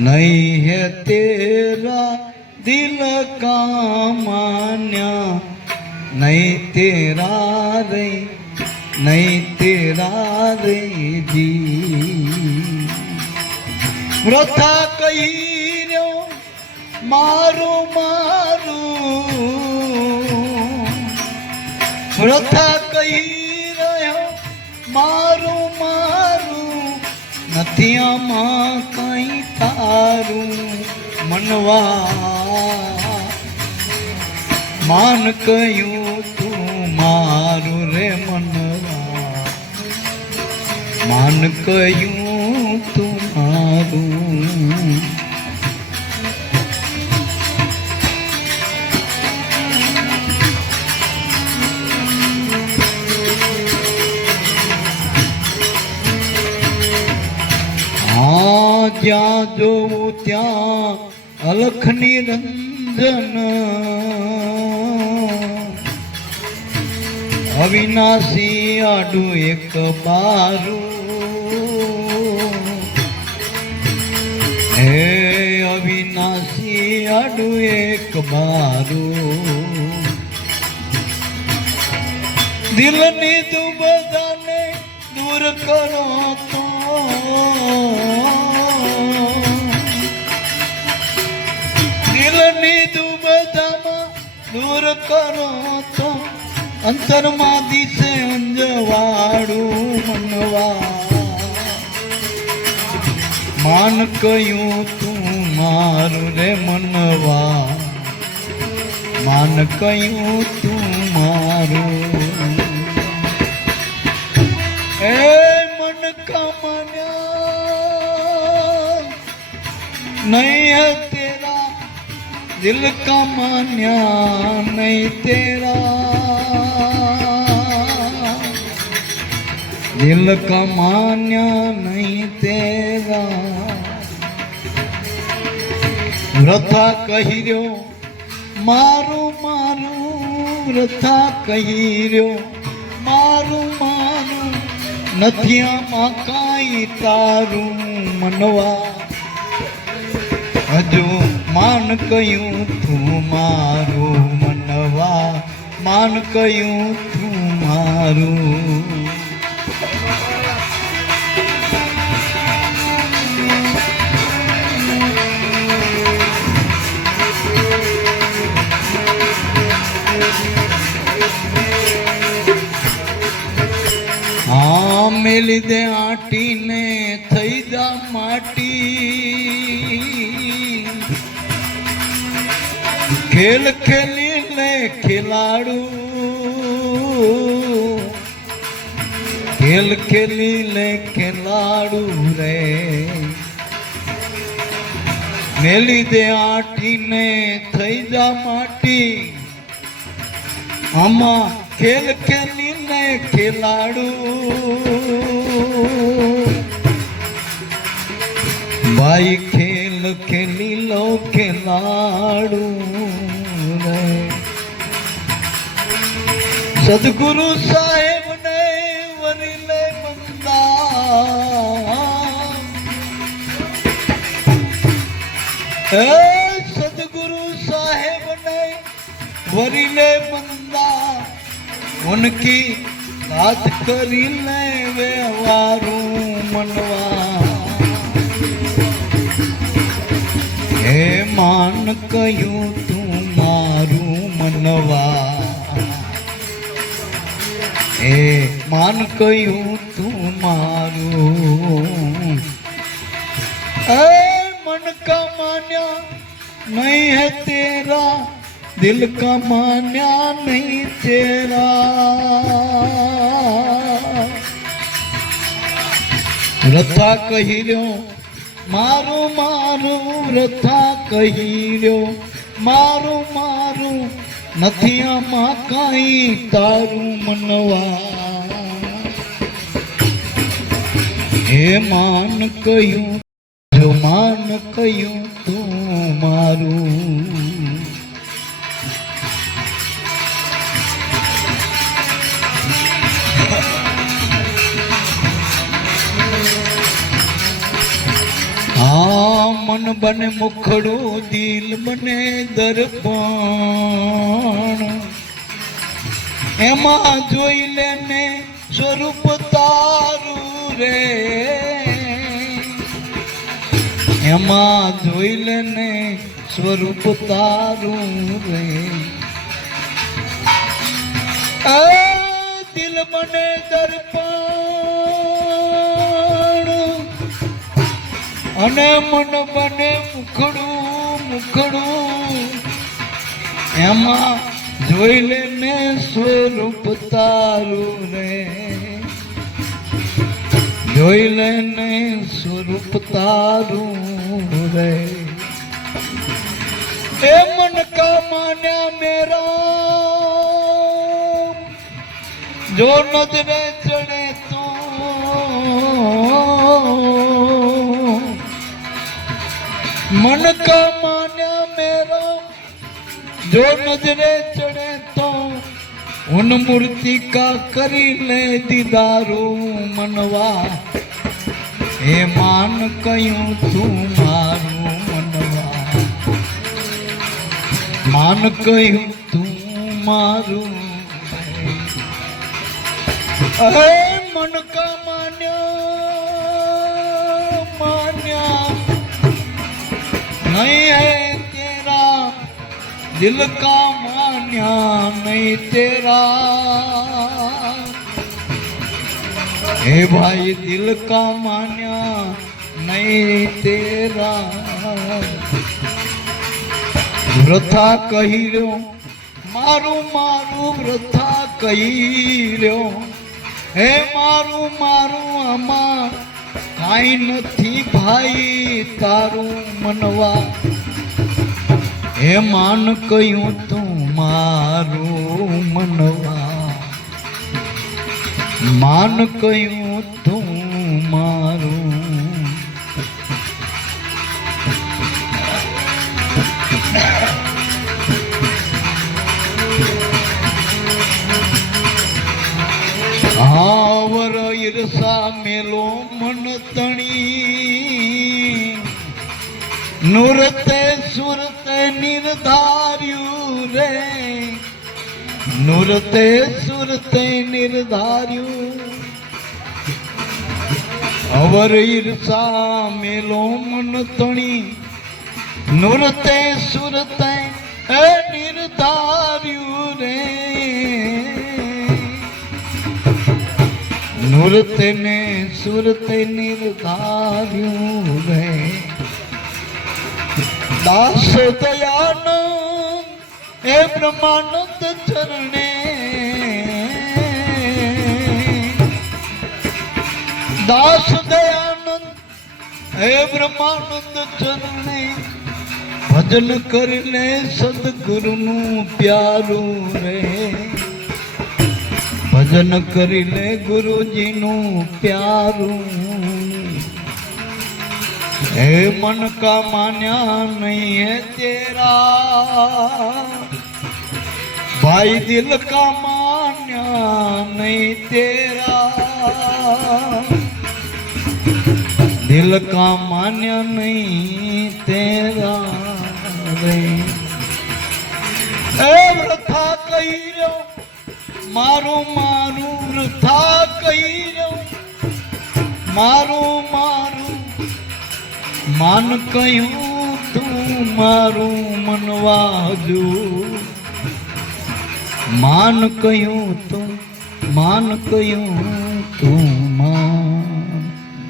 नहीं है तेरा दिल का मान्या, नहीं तेरा रे, नहीं तेरा रे जी। वृथा कही रो मारू मारू, वृथा कही रहो मारू मारू, नथियाમાં કઈ તારું મનવા। માન કયું તું મારું રે મનવા, માન કયું તું મારું। જ્યાં જોઉં ત્યાં અલખ નિરંજન, અવિનાશી આડું એક બારું, હે અવિનાશી આડું એક બારું। દિલની દુબદાને દૂર કરો તો, દિલની દુબદામાં દૂર કરો તો, અંતરમાં દિશે અંજવાળું મનવા। માન કયું તું મારું રે મનવા, માન કયું તું મારું। એ મન કા માન્યા નહીં હૈ તેરા, दिल का मान्या नहीं तेरा, दिल का मान्या नहीं तेरा। वृथा કહી રહ્યો મારું મારું, વૃથા કહી રહ્યો મારું મારું, નથિયામાં કાંઈ તારું મનવા। હજુ માન કયું તું મારું મનવા, માન કયું તું મારું। હા મેલી દે આટીને થઈ જા માટી, ખેલ ખેલી લે ખેલાડું, ખેલ ખેલી લે ખેલાડું રે। મેલી દે આટીને થઈ જા માટી, આમાં ખેલ ખેલી લે ખેલાડું। ભાઈ ખેલ ખેલી લો ખેલાડું રે। સદગુરુ સાહેબ ને વરીલે બંદા, હે સદગુરુ સાહેબ ને વરીલે બંદા, ઉનકી बात करी ले व्यवहारू मनवा। हे मान कयूं तू मारू मनवा, हे मान कयूं तू मारू। मन का मान्या नहीं है तेरा, दिल का मान्या नहीं तेरा। व्रथा कही ल्यो मारू मारू, व्रथा कही ल्यो मारू मारू, નથી આમાં કાંઈ તારું મનવા। હે માન કહ્યું જો માન કહ્યું તું મારું। હા મન બને મુખડું દિલ બને દર્પણ એમાં જોઈ લેને સ્વરૂપ તારું રે એમાં જોઈ લેને સ્વરૂપ તારું રે દિલ બને દર્પણ અને મન બને મુખડું મુખડું એમાં જોઈ લેને સ્વરૂપ તારું રે જોઈ લેને સ્વરૂપ તારું રે એ મન કા માન્યા મેરા જો નજરે ચડે તો मन का मान्या मेरा जो नजरे चढ़े तो उन मूर्ति का करी ले दीदारू मनवा हे मान कयूं तू मारू मनवा मान कयूं तू मारू अरे मन का मान्या मान्या नहीं है तेरा दिल का मान्या नहीं तेरा हे भाई दिल का मान्या नहीं तेरा वृथा कही लो मारू मारू वृथा कही लो हे मारू मारू आमा કાઈ નથી ભાઈ તારું મનવા હે માન કયું તું મારું મનવા માન કયું તું મારું આવર ઈર્ષા મેલો મન તણી નુરતે સુરતે નિર્ધાર્યું રે નુરતે સુરતે નિર્ધાર્યું અવર ઈર્ષા મેલો મન તણી નુરતે સુરતે નિર્ધાર્યું રે નુરતે ને સુરતે નિર્ધાર્યું રે દાસ દયાનંદ હે બ્રહ્માનંદ ચરણે દાસ દયાનંદ હે બ્રહ્માનંદ ચરણે ભજન કરી લે સદગુરુનું પ્યારું રે ભજન કરી લે ગુરુજીનું પ્યારું હે મન કા માન્યા નહીં હે તેરા ભાઈ દિલ કા માન્યા નહીં તેરા દિલ કા માન્યા નહીં તેરા રે એ વૃથા કહી રહ્યો મારું મારું વૃથા કહી રહ્યો મારું મારું માન કહ્યું તું મારું મનવા હજુ માન કહ્યું તું માન કહ્યું તું મારું